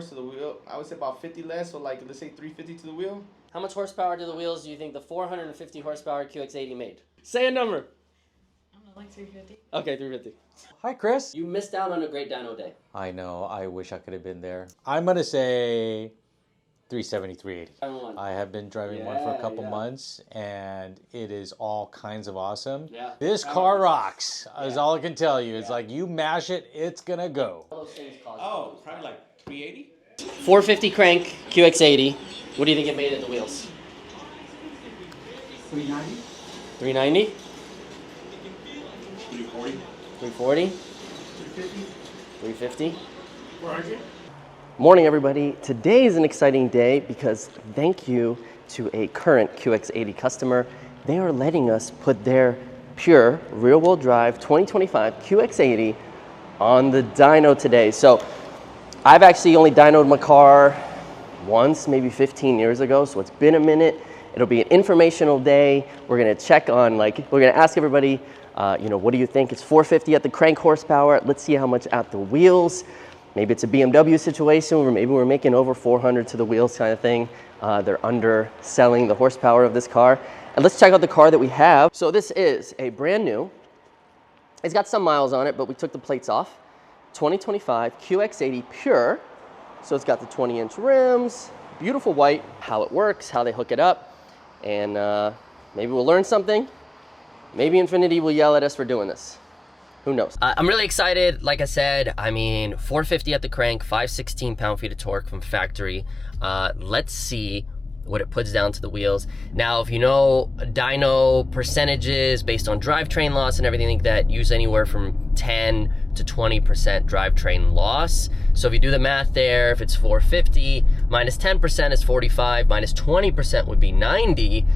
horse to the wheel. I would say about 50 less, so like let's say 350 to the wheel. How much horsepower to the wheels do you think the 450 horsepower QX80 made? Say a number. I don't know, like 350. Okay, 350. Hi, Chris. You missed out on a great dyno day. I know. I wish I could have been there. I'm going to say 370, 380. I have been driving one for a couple months, and it is all kinds of awesome. Yeah. This car rocks, is all I can tell you. It's like you mash it, it's going to go. Oh, probably like 380? 450 crank QX80. What do you think it made at the wheels? 390. 390? 340. 340? 350. 350? 400. Morning, everybody. Today is an exciting day because thank you to a current QX80 customer. They are letting us put their pure rear-wheel drive 2025 QX80 on the dyno today. So I've actually only dynoed my car once, maybe 15 years ago, so it's been a minute. It'll be an informational day. We're gonna check on, we're gonna ask everybody, what do you think? It's 450 at the crank horsepower. Let's see how much at the wheels. Maybe it's a BMW situation where maybe we're making over 400 to the wheels kind of thing. They're underselling the horsepower of this car. And let's check out the car that we have. So this is a brand new, it's got some miles on it, but we took the plates off. 2025 QX80 Pure. So it's got the 20-inch rims, beautiful white, how it works, how they hook it up. And maybe we'll learn something. Maybe Infiniti will yell at us for doing this. Who knows? I'm really excited. Like I said, 450 at the crank, 516 pound-feet of torque from factory. Let's see what it puts down to the wheels. Now, if you know dyno percentages based on drivetrain loss and everything like that, use anywhere from 10 to 20% drivetrain loss. So if you do the math there, if it's 450, minus 10% is 45, minus 20% would be 90.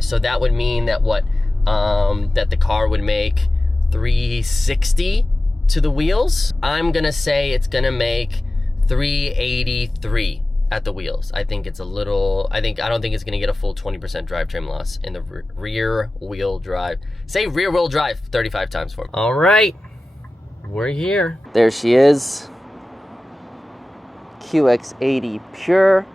So that would mean that that the car would make 360 to the wheels. I'm gonna say it's gonna make 383 at the wheels. I think it's a little, I don't think it's gonna get a full 20% drivetrain loss in the rear wheel drive. Say rear wheel drive 35 times for me. All right, we're here. There she is. QX80 Pure.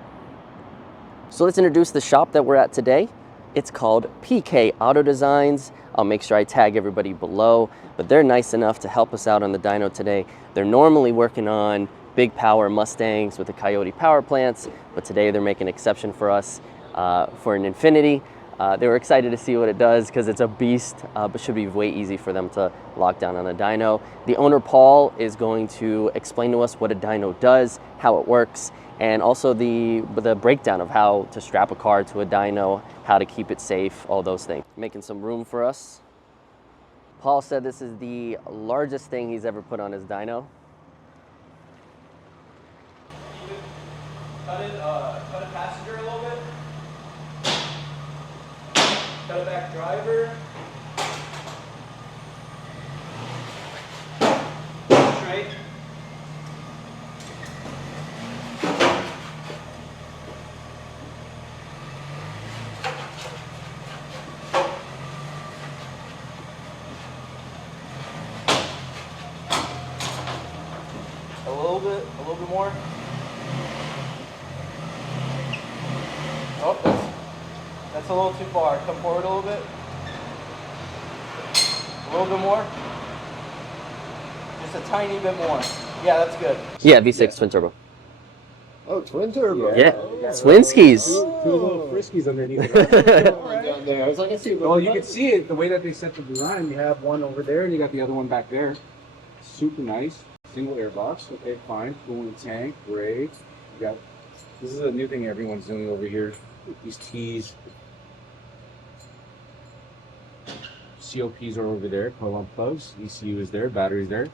So let's introduce the shop that we're at today. It's called PK Auto Designs. I'll make sure I tag everybody below, but they're nice enough to help us out on the dyno today. They're normally working on big power Mustangs with the Coyote power plants, but today they're making an exception for us for an Infiniti. They were excited to see what it does because it's a beast, but should be way easy for them to lock down on the dyno. The owner, Paul, is going to explain to us what a dyno does, how it works, and also the breakdown of how to strap a car to a dyno, how to keep it safe, all those things. Making some room for us. Paul said this is the largest thing he's ever put on his dyno. Cut it passenger a little bit. Cut it back driver. Straight. A little bit more. Oh, that's a little too far. Come forward a little bit. A little bit more. Just a tiny bit more. Yeah, that's good. Yeah, V6 twin turbo. Oh, twin turbo. Yeah, Swinskies. Two little friskies underneath. Down there. I was like, Well, you can see it the way that they set the design. You have one over there, and you got the other one back there. Super nice. Single airbox. Okay, fine. Cooling tank. Great. You got. This is a new thing everyone's doing over here. These T's. COPs are over there. Pull-on plugs. ECU is there. Batteries there.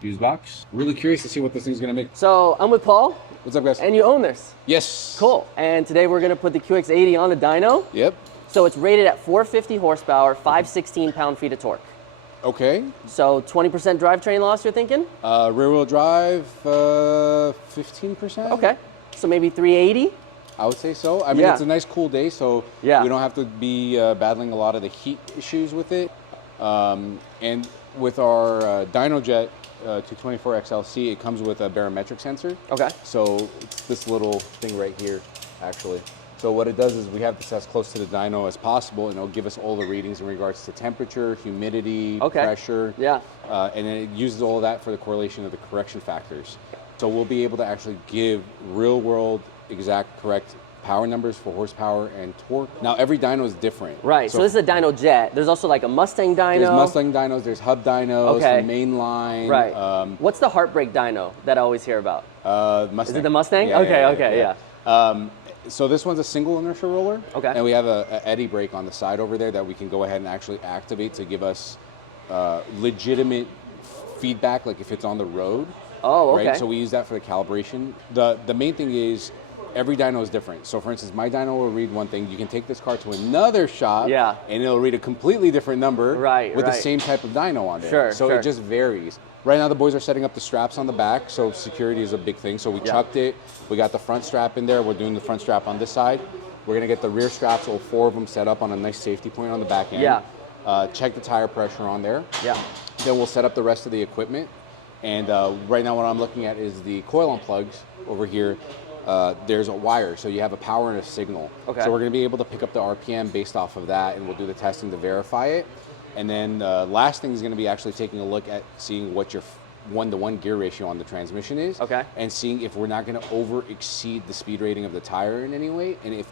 Fuse box. Really curious to see what this thing's gonna make. So I'm with Paul. What's up, guys? And you own this. Yes. Cool. And today we're gonna put the QX80 on the dyno. Yep. So it's rated at 450 horsepower, 516 pound-feet of torque. Okay. So 20% drivetrain loss, you're thinking? Rear-wheel drive, 15%. Okay. So maybe 380? I would say so. I mean, Yeah. it's a nice cool day, so Yeah. we don't have to be battling a lot of the heat issues with it. And with our dyno jet, 224 XLC, it comes with a barometric sensor. Okay. So it's this little thing right here, actually. So what it does is we have this as close to the dyno as possible, and it'll give us all the readings in regards to temperature, humidity, pressure. Yeah. And then it uses all of that for the correlation of the correction factors. So we'll be able to actually give real world exact correct power numbers for horsepower and torque. Now every dyno is different. Right, so this is a dyno jet. There's also like a Mustang dyno. There's Mustang dynos, there's hub dynos, mainline. Right. What's the heartbreak dyno that I always hear about? Mustang. Is it the Mustang? Yeah, okay, yeah. So this one's a single inertia roller. Okay. And we have a eddy brake on the side over there that we can go ahead and actually activate to give us legitimate feedback, like if it's on the road. Oh, okay. Right? So we use that for the calibration. The main thing is every dyno is different. So for instance, my dyno will read one thing. You can take this car to another shop and it'll read a completely different number with the same type of dyno on there. So it just varies. Right now the boys are setting up the straps on the back, so security is a big thing. So we chucked it. We got the front strap in there. We're doing the front strap on this side. We're gonna get the rear straps, all 4 of them set up on a nice safety point on the back end. Check the tire pressure on there. Then we'll set up the rest of the equipment. And right now what I'm looking at is the coil on plugs over here. There's a wire, so you have a power and a signal. So we're going to be able to pick up the RPM based off of that, and we'll do the testing to verify it. And then last thing is going to be actually taking a look at seeing what your 1-to-1 gear ratio on the transmission is, and seeing if we're not going to over exceed the speed rating of the tire in any way. And if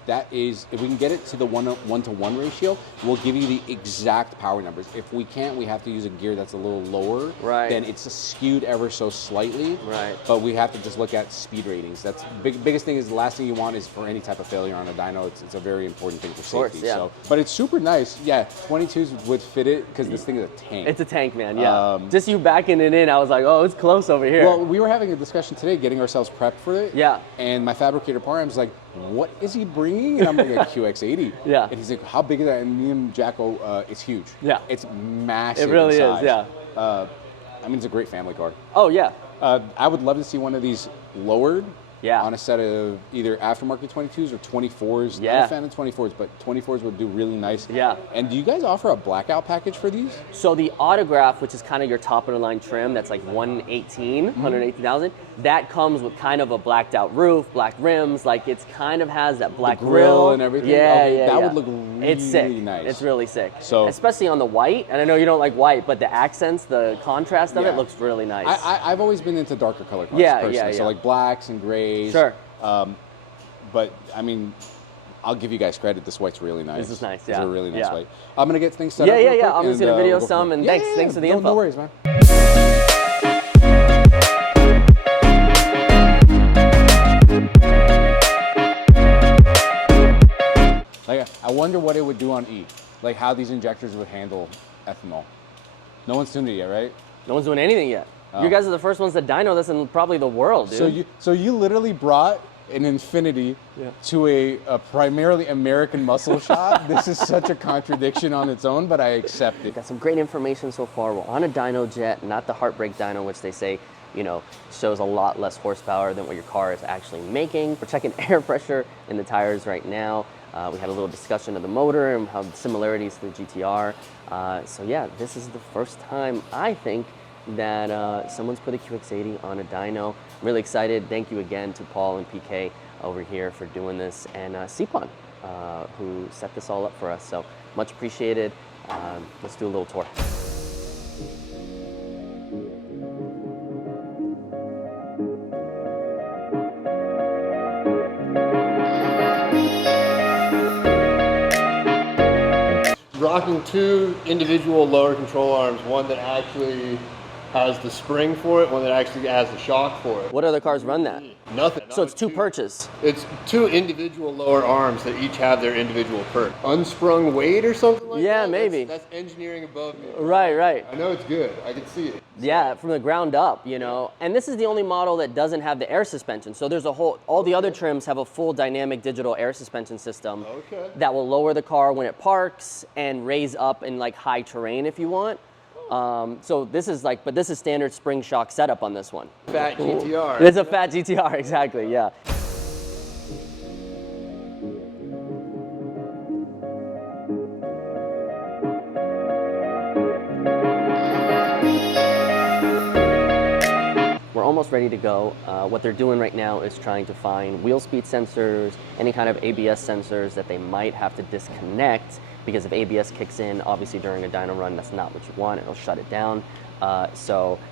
we can get it to the 1-to-1 ratio, we'll give you the exact power numbers. If we can't, we have to use a gear that's a little lower. Then it's skewed ever so slightly. But we have to just look at speed ratings. That's biggest thing is the last thing you want is for any type of failure on a dyno. It's a very important thing for safety. So, but it's super nice. Yeah, 22s would fit it because this thing is a tank. It's a tank, man. Yeah. Just you backing it in, I was like, oh, it's close over here. Well, we were having a discussion today, getting ourselves prepped for it. And my fabricator partner was like, what is he bringing? And I'm like, a QX80. And he's like, how big is that? And me and Jacko, it's huge. It's massive. It really in size. is, I mean, it's a great family car. Oh, yeah. I would love to see one of these lowered on a set of either aftermarket 22s or 24s. Not a fan of 24s, but 24s would do really nice. And do you guys offer a blackout package for these? So the Autograph, which is kind of your top of the line trim, that's like 118,000. That comes with kind of a blacked out roof, black rims, like it's kind of has that black grill and everything. That would look really it's sick. nice. It's really sick. So especially on the white, and I know you don't like white, but the accents, the contrast of it looks really nice. I've always been into darker color cars personally. So like blacks and grays. But I mean, I'll give you guys credit. This white's really nice. This is nice. It's a really nice white. I'm gonna get things set up. Yeah. I'm just gonna video some, and thanks for the info. No worries, man. Like, I wonder what it would do on E. Like how these injectors would handle ethanol. No one's tuned it yet, right? No one's doing anything yet. You guys are the first ones to dyno this in probably the world, dude. So you literally brought an INFINITI to a primarily American muscle shop. This is such a contradiction on its own, but I accept it. Got some great information so far. We're on a dyno jet, not the heartbreak dyno, which they say, shows a lot less horsepower than what your car is actually making. We're checking air pressure in the tires right now. We had a little discussion of the motor and how the similarities to the GTR. So yeah, this is the first time, I think, that someone's put a QX80 on a dyno. I'm really excited. Thank you again to Paul and PK over here for doing this, and Sepan, who set this all up for us. So much appreciated. Let's do a little tour. Rocking 2 individual lower control arms, one that actually has the spring for it, one that actually has the shock for it. What other cars run that? Nothing. So it's 2 perches. It's 2 individual lower arms that each have their individual perch. Unsprung weight or something like that? Yeah, maybe. That's engineering above me. Right. I know it's good. I can see it. Yeah, from the ground up, And this is the only model that doesn't have the air suspension. So there's all the other trims have a full dynamic digital air suspension system that will lower the car when it parks and raise up in like high terrain if you want. So this is but this is standard spring shock setup on this one. Fat GTR. It's a fat GTR, exactly, yeah. almost ready to go. What they're doing right now is trying to find wheel speed sensors, any kind of ABS sensors that they might have to disconnect, because if ABS kicks in, obviously during a dyno run, that's not what you want, it'll shut it down. But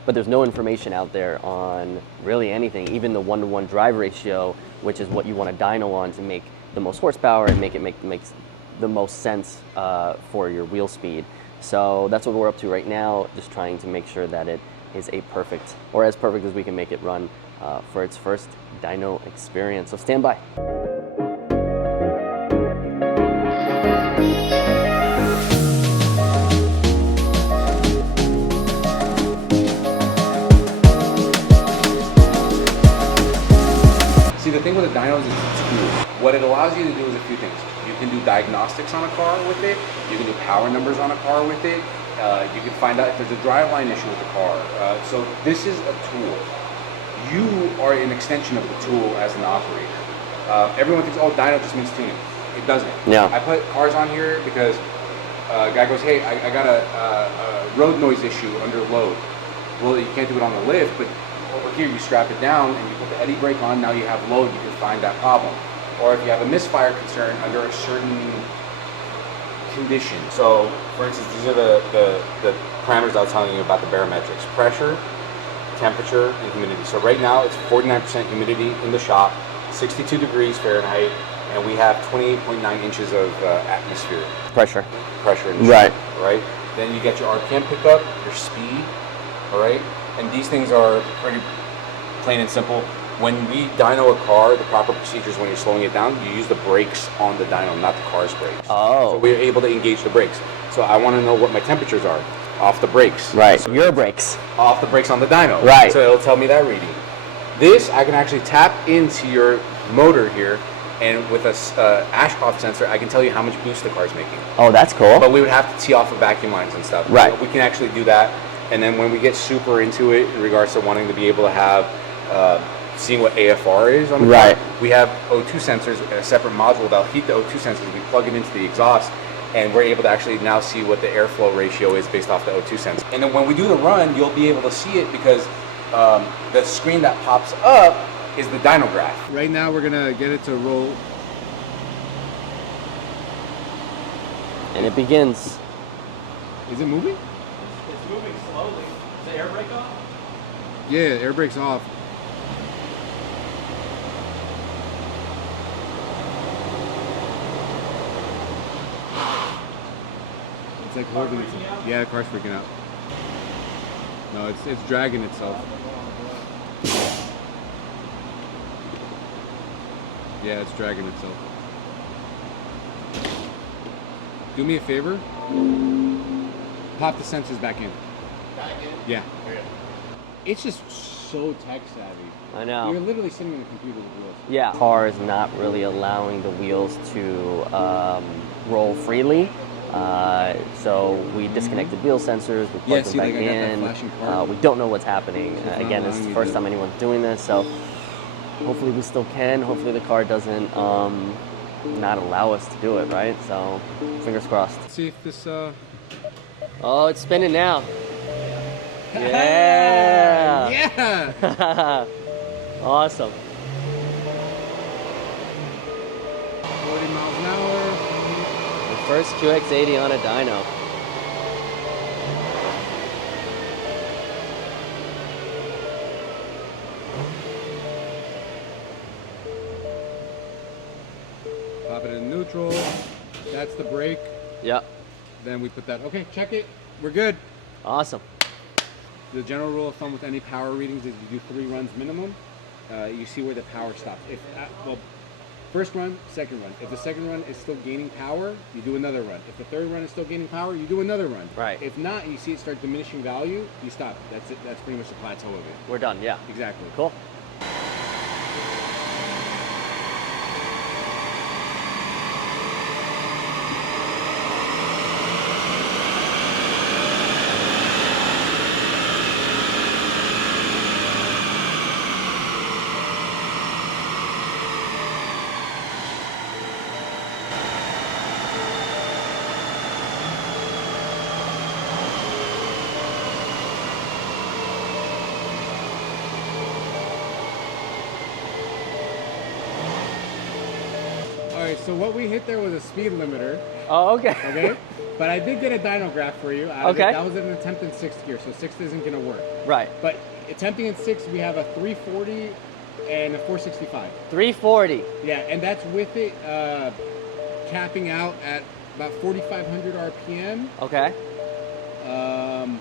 there's no information out there on really anything, even the 1-to-1 drive ratio, which is what you want a dyno on to make the most horsepower and make the most sense for your wheel speed. So that's what we're up to right now, just trying to make sure that it is a perfect, or as perfect as we can make it run for its first dyno experience. So stand by. See, the thing with the dynos is it's a tool. What it allows you to do is a few things. You can do diagnostics on a car with it. You can do power numbers on a car with it. You can find out if there's a driveline issue with the car. So this is a tool. You are an extension of the tool as an operator. Everyone thinks, oh, dyno just means tuning. It doesn't. Yeah. I put cars on here because a guy goes, hey, I got a road noise issue under load. Well, you can't do it on the lift, but over here you strap it down and you put the eddy brake on, now you have load, you can find that problem. Or if you have a misfire concern under a certain condition. So, for instance, these are the parameters I was telling you about the barometrics: pressure, temperature, and humidity. So right now it's 49% humidity in the shop, 62 degrees Fahrenheit, and we have 28.9 inches of atmosphere Pressure. in the Right. shop, right? Then you get your RPM pickup, your speed, all right? And these things are pretty plain and simple. When we dyno a car, the proper procedures when you're slowing it down, you use the brakes on the dyno, not the car's brakes. Oh. So we're able to engage the brakes. So I want to know what my temperatures are off the brakes. Right. So Your brakes. off the brakes on the dyno. Right. So it'll tell me that reading. This, I can actually tap into your motor here, and with a Ashcroft sensor, I can tell you how much boost the car's making. Oh, that's cool. But we would have to tee off the vacuum lines and stuff. Right. We can actually do that. And then when we get super into it in regards to wanting to be able to have, seeing what AFR is on the Right. car, we have O2 sensors in a separate module that'll heat the O2 sensors. We plug it into the exhaust, and we're able to actually now see what the airflow ratio is based off the O2 sensor. And then when we do the run, you'll be able to see it because the screen that pops up is the dyno graph. Right now we're gonna get it to roll. And it begins. Is it moving? It's moving slowly. Is the air brake off? Yeah, air brake's off. It's like holding itself. Yeah, the car's freaking out. No, it's dragging itself. Yeah, it's dragging itself. Do me a favor. Pop the sensors back in. Back in? Yeah. It's just so tech savvy. I know. You're literally sitting in a computer with wheels. Yeah. Car is not really allowing the wheels to roll freely. So we disconnected wheel sensors, we plugged them back like I got that in. flashing part. We don't know what's happening. It's not Again, this is allowing the me first to- time anyone's doing this, so hopefully we still can. Hopefully the car doesn't not allow us to do it, right? So fingers crossed. Let's see if this Oh, it's spinning now. Yeah. Yeah! Awesome. 40 miles an hour. The first QX80 on a dyno. Pop it in neutral. That's the brake. Yep. Then we put that. Okay, check it. We're good. Awesome. The general rule of thumb with any power readings is you do 3 runs minimum. You see where the power stops. If well, first run, second run. If the second run is still gaining power, you do another run. If the third run is still gaining power, you do another run. Right. If not, you see it start diminishing value, you stop. That's it. That's pretty much the plateau of it. We're done, yeah. Exactly. Cool. right, so what we hit there was a speed limiter. Oh, okay. Okay, but I did get a dyno graph for you. Okay. That was an attempt in sixth gear, so sixth isn't gonna work. Right. But attempting in sixth, we have a 340 and a 465. 340. Yeah, and that's with it capping out at about 4,500 RPM. Okay. And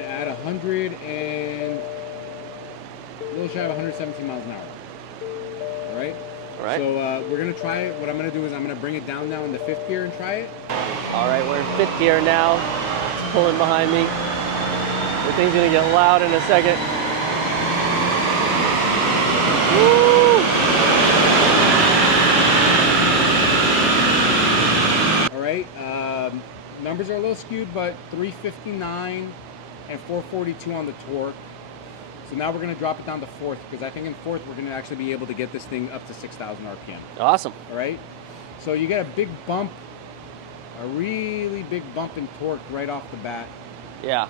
at 100 and a little shy of 117 miles an hour. All right. All right. So we're gonna try it. What I'm gonna do is I'm gonna bring it down now in the fifth gear and try it. All right, we're in fifth gear now. It's pulling behind me. Everything's gonna get loud in a second. Woo! All right. Numbers are a little skewed, but 359 and 442 on the torque. So now we're gonna drop it down to fourth, because I think in fourth we're gonna actually be able to get this thing up to 6,000 RPM. Awesome. All right. So you get a big bump, a really big bump in torque right off the bat, Yeah.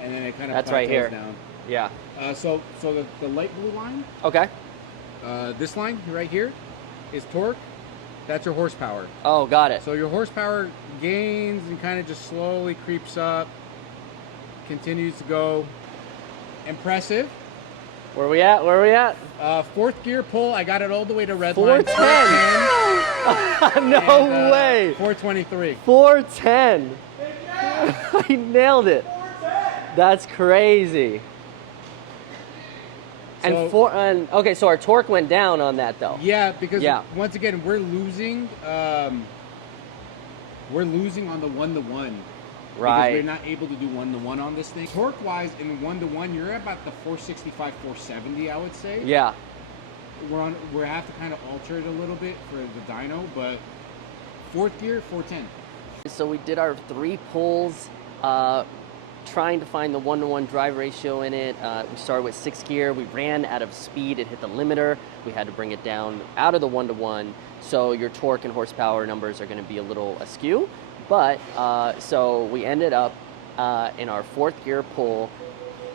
and then it kind of That's right here. down. Yeah. So the light blue line, Okay. this line right here, is torque. That's your horsepower. Oh, got it. So your horsepower gains and kind of just slowly creeps up, continues to go. Impressive. Where we at? Where are we at? Fourth gear pull, I got it all the way to red line. 410. No way. 423. 410. I nailed it. That's crazy. So- Okay, so our torque went down on that though. Yeah, because Yeah. once again we're losing on the 1-to-1. Right. Because we're not able to do 1-to-1 on this thing. Torque wise, in 1-to-1, you're at about the 465, 470, I would say. Yeah. We have to kind of alter it a little bit for the dyno, but fourth gear, 410. So we did our 3 pulls, trying to find the 1-to-1 drive ratio in it. We started with 6th gear. We ran out of speed. It hit the limiter. We had to bring it down out of the 1-to-1. So your torque and horsepower numbers are going to be a little askew. But so we ended up in our 4th gear pull,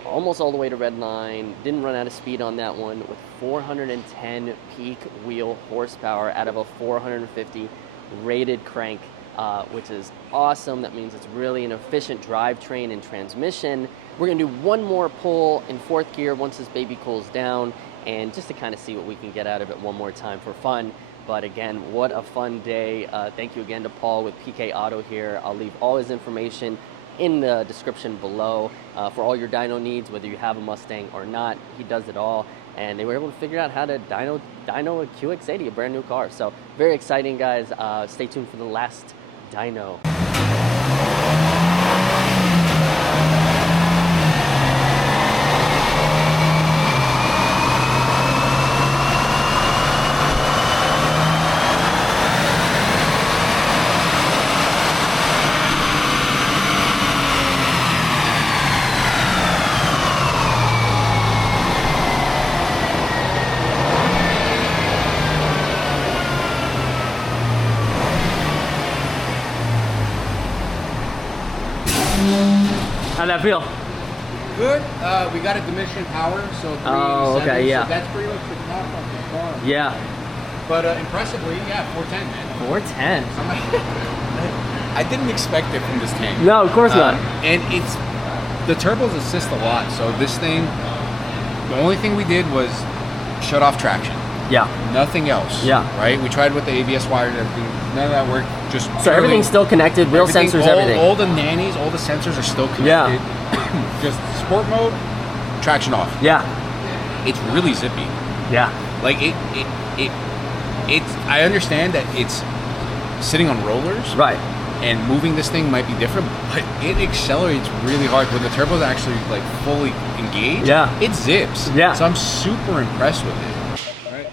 almost all the way to red line. Didn't run out of speed on that one with 410 peak wheel horsepower out of a 450 rated crank, which is awesome. That means it's really an efficient drivetrain and transmission. We're gonna do one more pull in 4th gear once this baby cools down, and just to kind of see what we can get out of it one more time for fun. But again, what a fun day. Thank you again to Paul with PK Auto here. I'll leave all his information in the description below for all your dyno needs, whether you have a Mustang or not. He does it all. And they were able to figure out how to dyno a QX80, a brand new car. So very exciting, guys. Stay tuned for the last dyno. How'd that feel? Good. We got a diminishing power, so 387. Oh, okay, yeah. So that's pretty much the top of the car. Yeah. But impressively, yeah, 410, man. 410. I didn't expect it from this tank. No, of course not. And the turbos assist a lot. So this thing, the only thing we did was shut off traction. Yeah. Nothing else. Yeah. Right? We tried with the ABS wire and everything. None of that worked. Just So everything's still connected, wheel sensors, everything. All the nannies, all the sensors are still connected. Yeah. Just sport mode, traction off. Yeah. It's really zippy. Yeah. Like it's. I understand that it's sitting on rollers. Right. And moving this thing might be different, but it accelerates really hard when the turbo's actually like fully engaged. Yeah. It zips. Yeah. So I'm super impressed with it. Right.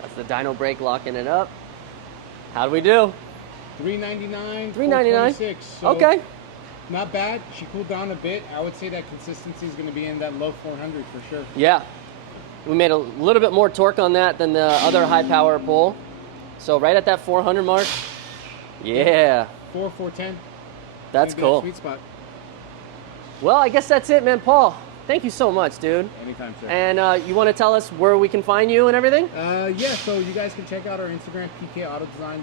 That's the dyno brake locking it up. How do we do? $399. $399. So Okay. not bad. She cooled down a bit. I would say that consistency is going to be in that low 400 for sure. Yeah. We made a little bit more torque on that than the other high power pull. So right at that 400 mark. Yeah. 410. That's Maybe that cool. sweet spot. Well, I guess that's it, man. Paul, thank you so much, dude. Anytime, sir. And you want to tell us where we can find you and everything? Yeah, so you guys can check out our Instagram, PK Auto Design.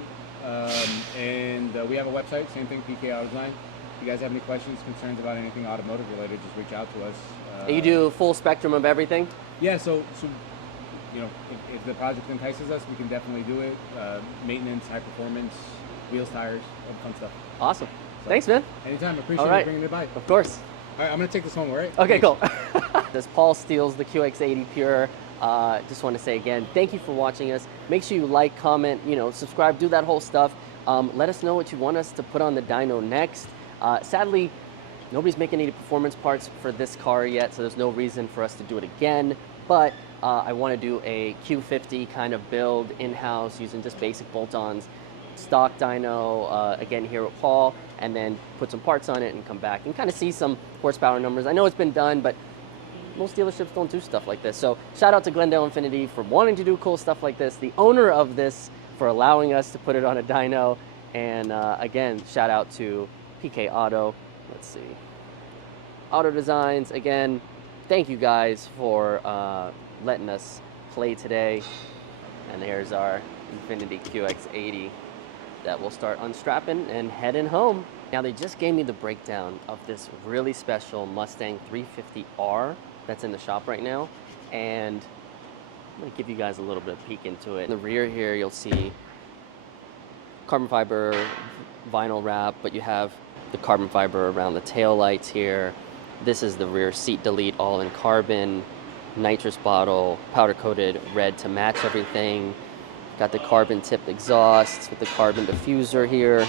And we have a website, same thing, PK Auto Design. If you guys have any questions, concerns about anything automotive related, just reach out to us. You do a full spectrum of everything? Yeah, so you know, if the project entices us, we can definitely do it. Maintenance, high performance, wheels, tires, all the fun stuff. Awesome. So, Thanks, man. Anytime. I appreciate All right. you bringing it by. Of course. All right, I'm going to take this home, all right? Okay, Thanks. cool. As Paul steals the QX80 Pure, just want to say again, thank you for watching us. Make sure you like, comment, subscribe, do that whole stuff. Let us know what you want us to put on the dyno next. Sadly, nobody's making any performance parts for this car yet, so there's no reason for us to do it again. But I want to do a Q50 kind of build in-house using just basic bolt-ons, stock dyno, again here with Paul, and then put some parts on it and come back and kind of see some horsepower numbers. I know it's been done, but most dealerships don't do stuff like this. So shout out to Glendale Infiniti for wanting to do cool stuff like this, the owner of this for allowing us to put it on a dyno, and again, shout out to PK Auto. Let's see. Auto Designs, again, thank you guys for letting us play today. And here's our Infiniti QX80 that we'll start unstrapping and heading home. Now they just gave me the breakdown of this really special Mustang 350R that's in the shop right now. And I'm gonna give you guys a little bit of peek into it. In the rear here, you'll see carbon fiber vinyl wrap, but you have the carbon fiber around the tail lights here. This is the rear seat delete, all in carbon, nitrous bottle, powder coated red to match everything. Got the carbon tipped exhaust with the carbon diffuser here.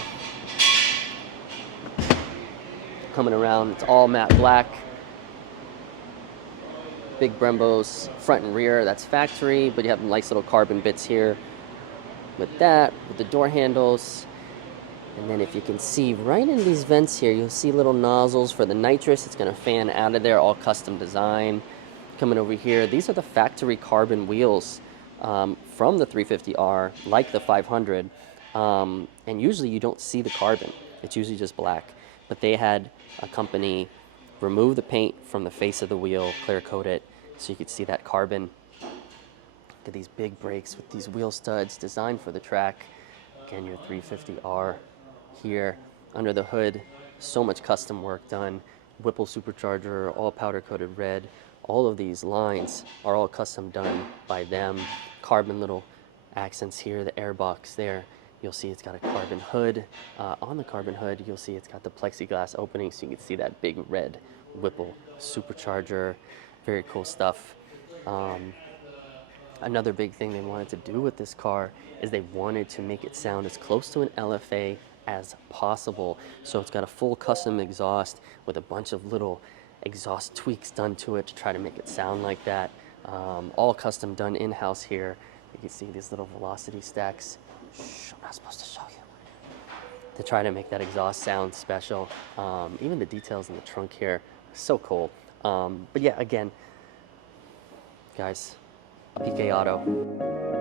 Coming around, it's all matte black. Big Brembos front and rear, that's factory, but you have nice little carbon bits here with that, with the door handles. And then if you can see right in these vents here, you'll see little nozzles for the nitrous. It's gonna fan out of there, all custom design. Coming over here, these are the factory carbon wheels from the 350R, like the 500. And usually you don't see the carbon. It's usually just black. But they had a company remove the paint from the face of the wheel, clear coat it, so you could see that carbon. Look at these big brakes with these wheel studs designed for the track. Again, your 350R here under the hood. So much custom work done. Whipple supercharger, all powder coated red. All of these lines are all custom done by them. Carbon little accents here, the airbox there. You'll see it's got a carbon hood. On the carbon hood, you'll see it's got the plexiglass opening so you can see that big red Whipple supercharger. Very cool stuff. Another big thing they wanted to do with this car is they wanted to make it sound as close to an LFA as possible. So it's got a full custom exhaust with a bunch of little exhaust tweaks done to it to try to make it sound like that. All custom done in-house here. You can see these little velocity stacks. Shh, I'm not supposed to show you. To try to make that exhaust sound special. Even the details in the trunk here, so cool. But yeah, again, guys, PK Auto.